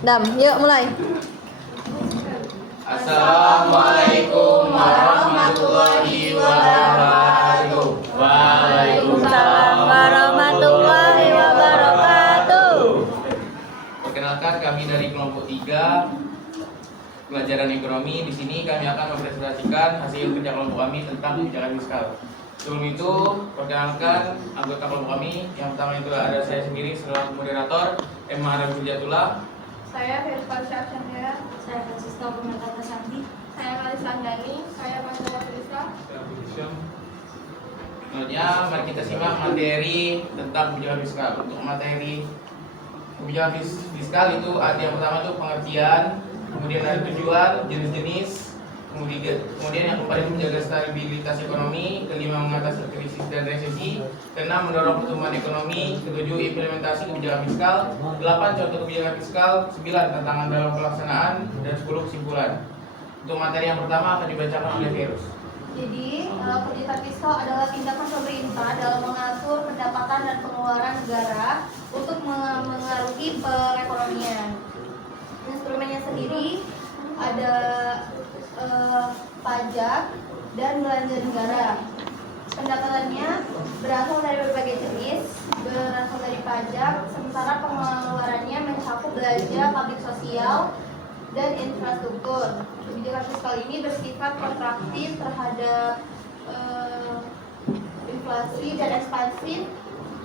Dam, yuk mulai. Assalamualaikum warahmatullahi wabarakatuh. Waalaikumsalam warahmatullahi wabarakatuh. Perkenalkan, kami dari kelompok 3 pelajaran ekonomi. Di sini kami akan mempresentasikan hasil kerja kelompok kami tentang kebijakan fiskal. Sebelum itu, perkenalkan anggota kelompok kami. Yang pertama itu ada saya sendiri selaku moderator, M. Maharani Hujatullah. Saya Firsa Chandra. Saya Francisca Pemerintah Santi. Saya Kalis Landani. Saya Pasca Firsa. Selanjutnya, mari kita simak materi tentang kebijakan fiskal. Untuk materi kebijakan fiskal itu ada yang pertama itu pengertian, kemudian ada tujuan, jenis-jenis, kemudian yang keempat itu menjaga stabilitas ekonomi, kelima mengatasi krisis dan resesi, keenam mendorong pertumbuhan ekonomi, ketujuh implementasi kebijakan fiskal, 8 contoh kebijakan fiskal, 9 tantangan dalam pelaksanaan, dan 10 kesimpulan. Untuk materi yang pertama akan dibacakan oleh Virus. Jadi, kebijakan fiskal adalah tindakan pemerintah dalam mengatur pendapatan dan pengeluaran negara untuk mengaruhi perekonomian. Instrumennya sendiri ada pajak dan belanja negara. Pendapatannya berasal dari berbagai jenis, berasal dari pajak, sementara pengeluarannya mencakup belanja publik sosial dan infrastruktur. Kebijakan fiskal ini bersifat kontraktif terhadap inflasi dan ekspansif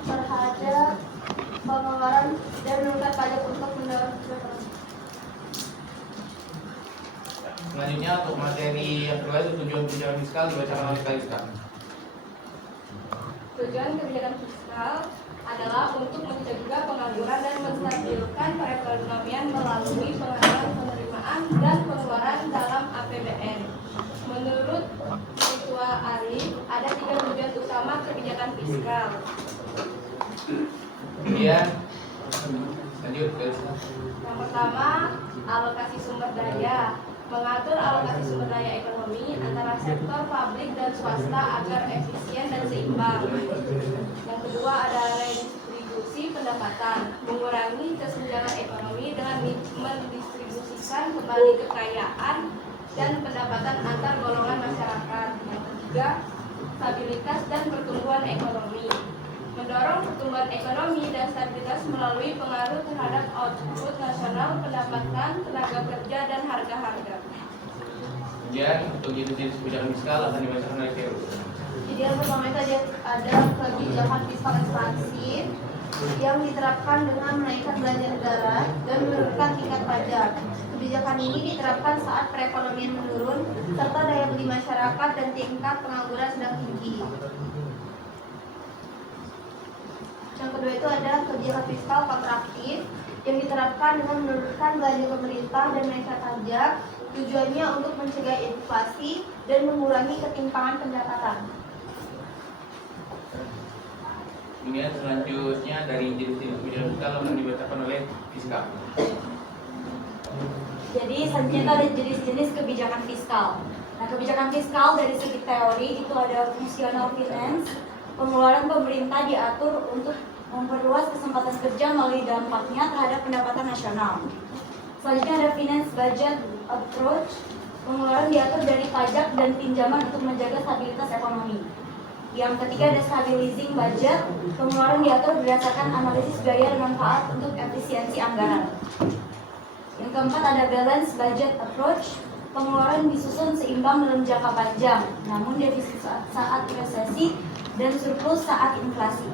terhadap pengeluaran dan menurunkan pajak untuk mendorong perekonomian. Selanjutnya untuk materi yang kedua itu tujuan kebijakan fiskal dibacakan oleh Kalista. Tujuan kebijakan fiskal adalah untuk mencegah pengangguran dan menstabilkan perekonomian melalui pengenalan penerimaan dan pengeluaran dalam APBN. Menurut Ketua Arif, ada 3 tujuan utama kebijakan fiskal. Kemudian lanjut ke Yang pertama, alokasi sumber daya. Mengatur alokasi sumber daya ekonomi antara sektor publik dan swasta agar efisien dan seimbang. Yang kedua ada redistribusi pendapatan, mengurangi kesenjangan ekonomi dengan mendistribusikan kembali kekayaan dan pendapatan antar golongan masyarakat. Yang ketiga, stabilitas dan pertumbuhan ekonomi, mendorong pertumbuhan ekonomi dan stabilitas melalui pengaruh terhadap output nasional, pendapatan, tenaga kerja, dan harga-harga. kemudian untuk jenis kebijakan fiskal akan dibacakan oleh Virus. Jadi yang pertama itu ada kebijakan fiskal ekspansif yang diterapkan dengan menaikkan belanja negara dan menurunkan tingkat pajak. Kebijakan ini diterapkan saat perekonomian menurun serta daya beli masyarakat dan tingkat pengangguran sedang tinggi. Yang kedua itu ada kebijakan fiskal kontraktif yang diterapkan dengan menurunkan belanja pemerintah dan menaikkan pajak. Tujuannya untuk mencegah inflasi dan mengurangi ketimpangan pendapatan. Kemudian selanjutnya dari jenis-jenis kebijakan fiskal akan dibacakan oleh Fiska. Jadi selanjutnya ada jenis-jenis kebijakan fiskal. Nah, kebijakan fiskal dari segi teori itu ada fungsional finance. Pengeluaran pemerintah diatur untuk memperluas kesempatan kerja melalui dampaknya terhadap pendapatan nasional. Selanjutnya ada finance budget approach. Pengeluaran diatur dari pajak dan pinjaman untuk menjaga stabilitas ekonomi. Yang ketiga ada stabilizing budget. Pengeluaran diatur berdasarkan analisis gaya dan manfaat untuk efisiensi anggaran. Yang keempat ada balance budget approach. Pengeluaran disusun seimbang dalam jangka panjang, namun defisit saat resesi dan surplus saat inflasi.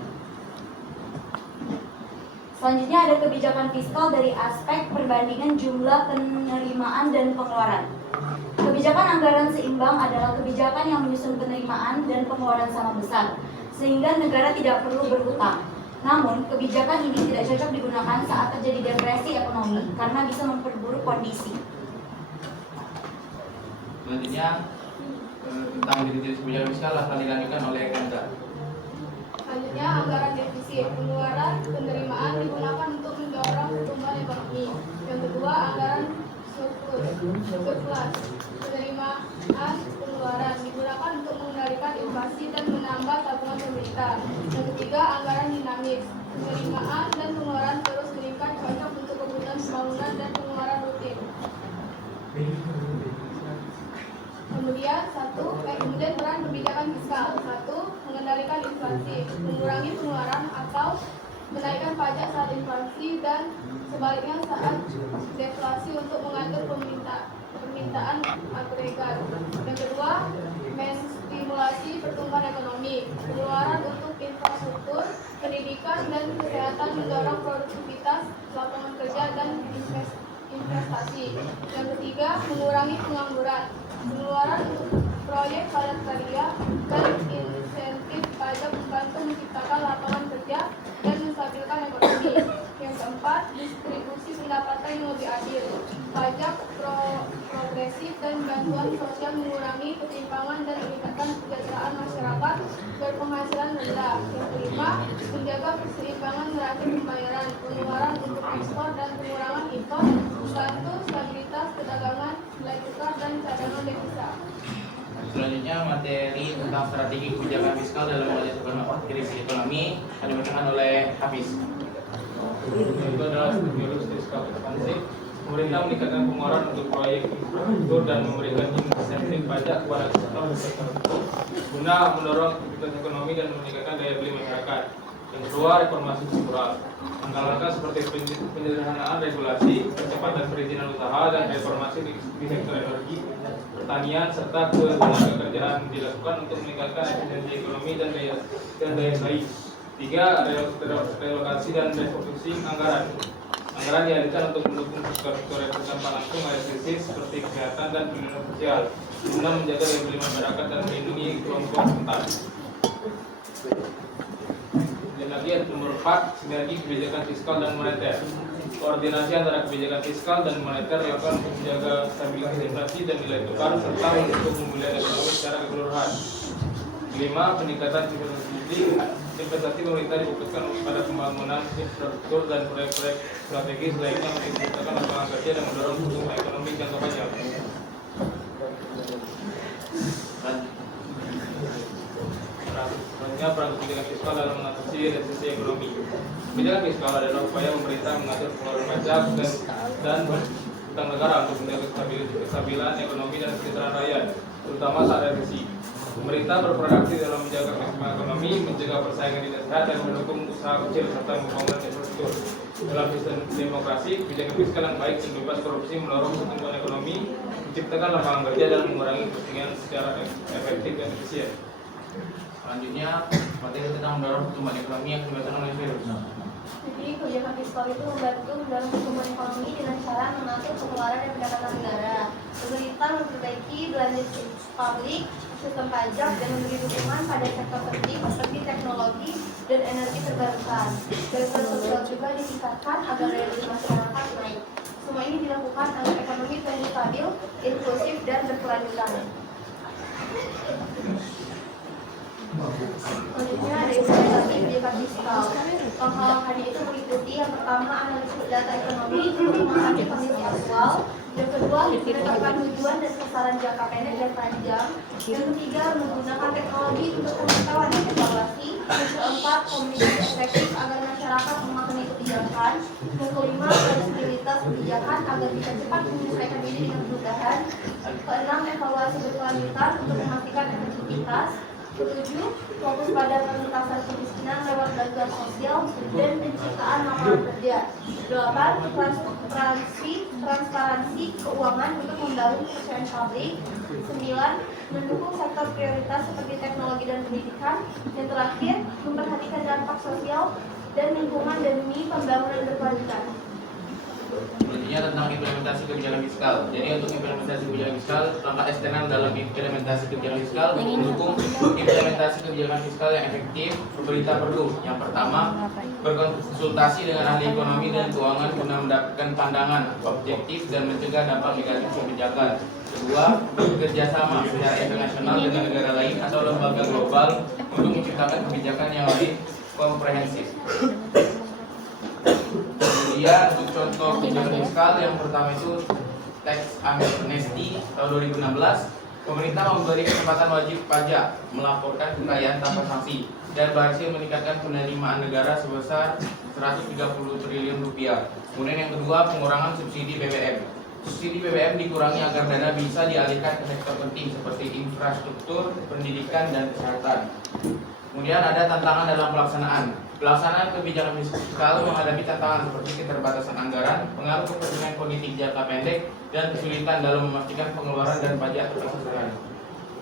Selanjutnya ada kebijakan fiskal dari aspek perbandingan jumlah penerimaan dan pengeluaran. Kebijakan anggaran seimbang adalah kebijakan yang menyusun penerimaan dan pengeluaran sama besar, sehingga negara tidak perlu berhutang. Namun, kebijakan ini tidak cocok digunakan saat terjadi depresi ekonomi karena bisa memperburuk kondisi. Selanjutnya tentang jenis-jenis kebijakan fiskal akan dilanjutkan oleh Kendra. Selanjutnya anggaran defisit. Pengeluaran penerimaan digunakan untuk mendorong pertumbuhan ekonomi. Yang kedua anggaran surplus. Penerimaan pengeluaran digunakan untuk mengendalikan inflasi dan menambah tabungan pemerintah. Yang ketiga anggaran dinamis. Penerimaan dan pengeluaran terus meningkat cocok untuk kebutuhan pembangunan dan inflasi, mengurangi pengeluaran atau menaikkan pajak saat inflasi dan sebaliknya saat deflasi untuk mengatur permintaan agregat. Yang kedua, menstimulasi pertumbuhan ekonomi, pengeluaran untuk infrastruktur, pendidikan dan kesehatan mendorong produktivitas, lapangan kerja dan investasi. Yang ketiga, mengurangi pengangguran, pengeluaran untuk proyek padat karya dan insentif pajak membantu menciptakan lapangan kerja dan menstabilkan ekonomi. Yang keempat, distribusi pendapatan yang lebih adil, pajak progresif dan bantuan sosial mengurangi ketimpangan dan meningkatkan kesejahteraan masyarakat berpenghasilan rendah. Yang kelima, menjaga keseimbangan neraca pembayaran, pengeluaran untuk ekspor dan pengurangan impor, membantu stabilitas perdagangan, nilai tukar dan cadangan devisa. Selanjutnya materi tentang strategi kebijakan fiskal dalam menghadapi krisis ekonomi akan dibacakan oleh Hafiz. Itu adalah stimulus fiskal ekspansif. Pemerintah meningkatkan pengeluaran untuk proyek infrastruktur dan memberikan insentif pajak kepada sektor tertentu guna mendorong aktivitas ekonomi dan meningkatkan daya beli masyarakat. Yang kedua, reformasi struktural. Langkah-langkah seperti penyederhanaan regulasi, percepatan perizinan usaha, dan reformasi di sektor energi, pertanian, serta ketenagakerjaan dilakukan untuk meningkatkan efisiensi ekonomi dan daya saing. Tiga, relokasi dan refocusing anggaran. Anggaran dialihkan untuk mendukung sektor-sektor yang terdampak langsung oleh krisis seperti kesehatan dan perlindungan sosial, guna menjaga daya beli masyarakat dan melindungi kelompok rentan. Dan lagi nomor 4, sinergi kebijakan fiskal dan moneter. Koordinasi antara kebijakan fiskal dan moneter dilakukan untuk menjaga stabilitas inflasi dan nilai tukar serta mendukung pemulihan ekonomi secara keseluruhan. 5, peningkatan investasi pemerintah difokuskan pada pembangunan infrastruktur dan proyek-proyek strategis lainnya untuk menciptakan lapangan kerja dan mendorong pertumbuhan ekonomi jangka panjang. Selanjutnya, peran kebijakan fiskal dalam mengatasi resesi ekonomi. Kebijakan fiskal adalah upaya pemerintah mengatur pengeluaran pajak dan utang negara untuk menjaga kestabilan ekonomi dan kesejahteraan rakyat, terutama saat resesi. Pemerintah berperan aktif dalam menjaga keseimbangan ekonomi, mencegah persaingan tidak sehat, dan mendukung usaha kecil serta membangun infrastruktur. Dalam sistem demokrasi, kebijakan fiskal yang baik dan bebas korupsi mendorong pertumbuhan ekonomi, menciptakan lapangan kerja, dan mengurangi kesenjangan secara efektif dan efisien. Selanjutnya, materi tentang mendorong pertumbuhan ekonomi yang dibacakan oleh Firuz. Jadi kebijakan fiskal itu membantu mendorong pertumbuhan ekonomi dengan cara mengatur pengeluaran dan pendapatan negara. Pemerintah memperbaiki belanja publik, sistem pajak, dan memberi dukungan pada sektor penting seperti teknologi dan energi terbarukan. Bantuan sosial juga ditingkatkan agar daya beli masyarakat naik. Semua ini dilakukan agar ekonomi tumbuh stabil, inklusif, dan berkelanjutan. Selanjutnya ada implementasi kebijakan fiskal. Langkah-langkahnya itu meliputi yang pertama analisis data ekonomi untuk memahami kondisi aktual. Yang kedua, menetapkan tujuan dan sasaran jangka pendek dan panjang. Yang ketiga, menggunakan teknologi untuk pemantauan dan evaluasi. Yang keempat, komunikasi efektif agar masyarakat memahami kebijakan. Yang kelima, fleksibilitas kebijakan agar bisa cepat menyesuaikan diri dengan perubahan. Keenam, evaluasi berkelanjutan untuk memastikan efektivitas. Ketujuh, fokus pada pengentasan kemiskinan lewat bantuan sosial dan penciptaan lapangan kerja. 8, transparansi keuangan untuk membangun kepercayaan publik. 9, mendukung sektor prioritas seperti teknologi dan pendidikan. Yang terakhir, memperhatikan dampak sosial dan lingkungan demi pembangunan berkelanjutan. Selanjutnya tentang implementasi kebijakan fiskal. Jadi untuk implementasi kebijakan fiskal, langkah eksternal dalam implementasi kebijakan fiskal mendukung implementasi kebijakan fiskal yang efektif. Pemerintah perlu yang pertama berkonsultasi dengan ahli ekonomi dan keuangan guna mendapatkan pandangan objektif dan mencegah dampak negatif kebijakan. Kedua, bekerja sama secara internasional dengan negara lain atau lembaga global untuk menciptakan kebijakan yang lebih komprehensif. Kemudian untuk contoh kebijakan fiskal yang pertama itu tax amnesty tahun 2016, pemerintah memberi kesempatan wajib pajak melaporkan kekayaan tanpa sanksi dan berhasil meningkatkan penerimaan negara sebesar 130 triliun rupiah. Kemudian yang kedua, pengurangan subsidi BBM. Subsidi BBM dikurangi agar dana bisa dialihkan ke sektor penting seperti infrastruktur, pendidikan, dan kesehatan. Kemudian ada tantangan dalam pelaksanaan. Pelaksanaan kebijakan fiskal menghadapi tantangan seperti keterbatasan anggaran, pengaruh kepentingan politik jangka pendek, dan kesulitan dalam memastikan pengeluaran dan pajak tepat sasaran.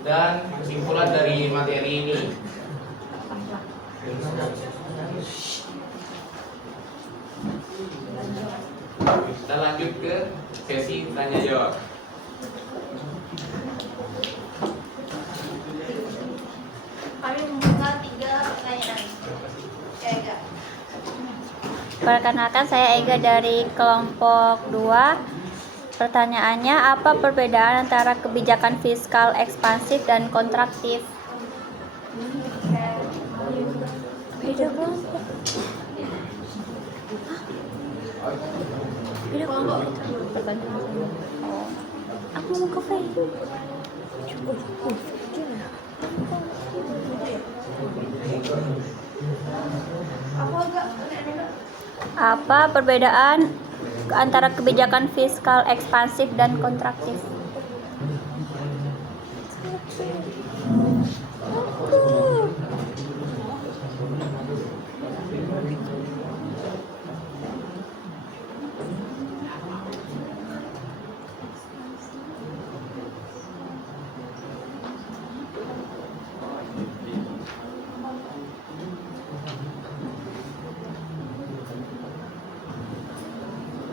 Dan kesimpulan dari materi ini, kita lanjut ke sesi tanya jawab. Kami membuka 3 pertanyaan. Ega. Perkenalkan, saya Ega dari kelompok 2. Pertanyaannya, apa perbedaan antara kebijakan fiskal ekspansif dan kontraktif? Beda kelompok. Beda kelompok. Pertanyaan saya. Oh. Aku mau kafe. Apa perbedaan antara kebijakan fiskal ekspansif dan kontraktif?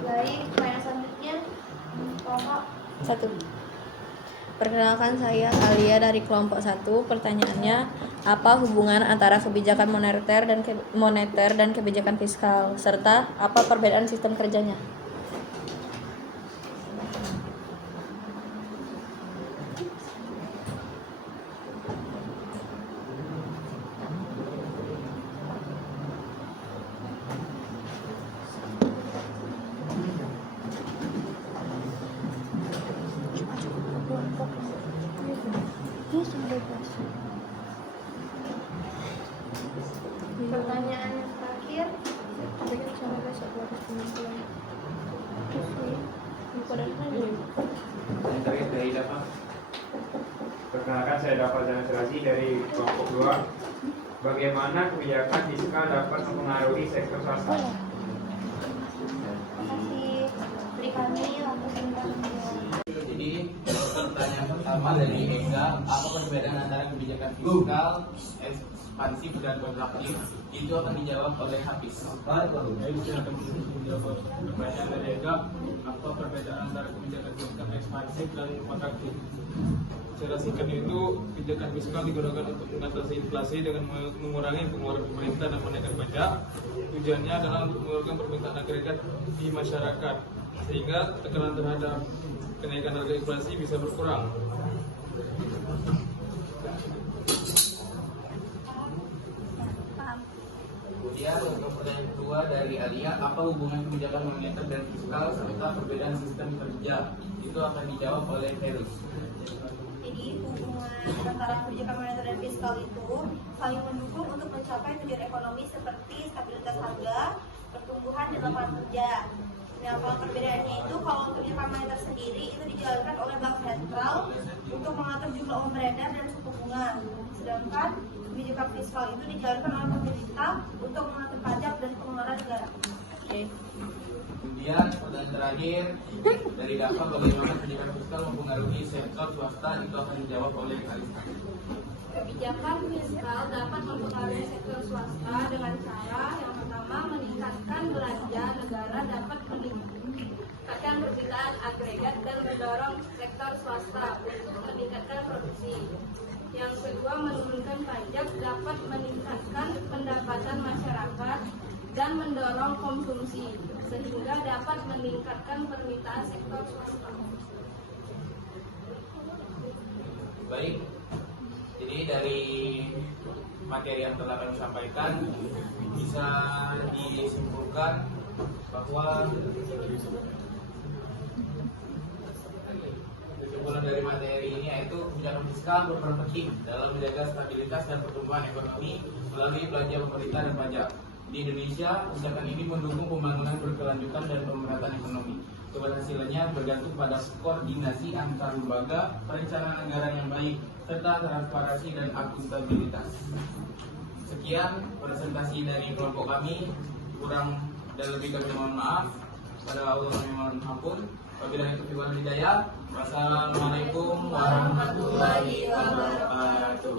Baik, pertanyaan selanjutnya. Kelompok 1. Perkenalkan, saya Alia dari kelompok 1. Pertanyaannya, apa hubungan antara kebijakan moneter dan kebijakan fiskal, serta apa perbedaan sistem kerjanya? pertanyaan yang terakhir. Yang terakhir dari Dafa. Perkenalkan, saya Dafa Zainasrasi dari kelompok 2. Bagaimana kebijakan fiskal dapat mempengaruhi sektor swasta? Terima kasih. Beri kami waktu sebentar. Jadi pertanyaan pertama dari Ega, apa perbedaan antara kebijakan fiskal ekspansif dan kontraktif? Itu akan dijawab oleh Hafiz. Saya akan menjawab pertanyaan dari Ega, apa perbedaan antara kebijakan fiskal ekspansif dan kontraktif? Secara singkat itu, kebijakan fiskal digunakan untuk mengatasi inflasi dengan mengurangi pengeluaran pemerintah dan menaikkan pajak. Tujuannya adalah untuk menurunkan permintaan agregat di masyarakat, sehingga tekanan terhadap kenaikan harga inflasi bisa berkurang. Kemudian untuk pertanyaan kedua dari Alia, apa hubungan kebijakan moneter dan fiskal serta perbedaan sistem kerja? Itu akan dijawab oleh Terus. Jadi hubungan antara kebijakan moneter dan fiskal itu saling mendukung untuk mencapai tujuan ekonomi seperti stabilitas harga, pertumbuhan dan lapangan kerja. Nah, kalau perbedaannya itu, kalau kebijakan moneter sendiri itu dijalankan oleh bank sentral untuk mengatur jumlah uang beredar dan suku bunga. Sedangkan kebijakan fiskal itu dijalankan oleh pemerintah untuk mengatur pajak dan pengeluaran negara. Kemudian pertanyaan terakhir dari Dafa, bagaimana kebijakan fiskal mempengaruhi sektor swasta? Itu akan dijawab oleh Alisa. Kebijakan fiskal dapat mempengaruhi sektor swasta dengan cara yang pertama, meningkatkan belanja negara dapat meningkatkan permintaan agregat dan mendorong sektor swasta untuk meningkatkan produksi. Yang kedua, menurunkan pajak dapat meningkatkan pendapatan masyarakat dan mendorong konsumsi sehingga dapat meningkatkan permintaan sektor swasta. Baik, jadi dari materi yang telah kami sampaikan bisa disimpulkan bahwa kesimpulan dari materi ini yaitu kebijakan fiskal berperan penting dalam menjaga stabilitas dan pertumbuhan ekonomi melalui belanja pemerintah dan pajak. Di Indonesia, kebijakan ini mendukung pembangunan berkelanjutan dan pemerataan ekonomi. keberhasilannya bergantung pada koordinasi antar lembaga, perencanaan anggaran yang baik, serta transparansi dan akuntabilitas. Sekian presentasi dari kelompok kami. Kurang dan lebih kami mohon maaf. Pada Allah kami mohon ampun. Wabillahi taufiq wal hidayah. Wassalamualaikum warahmatullahi wabarakatuh.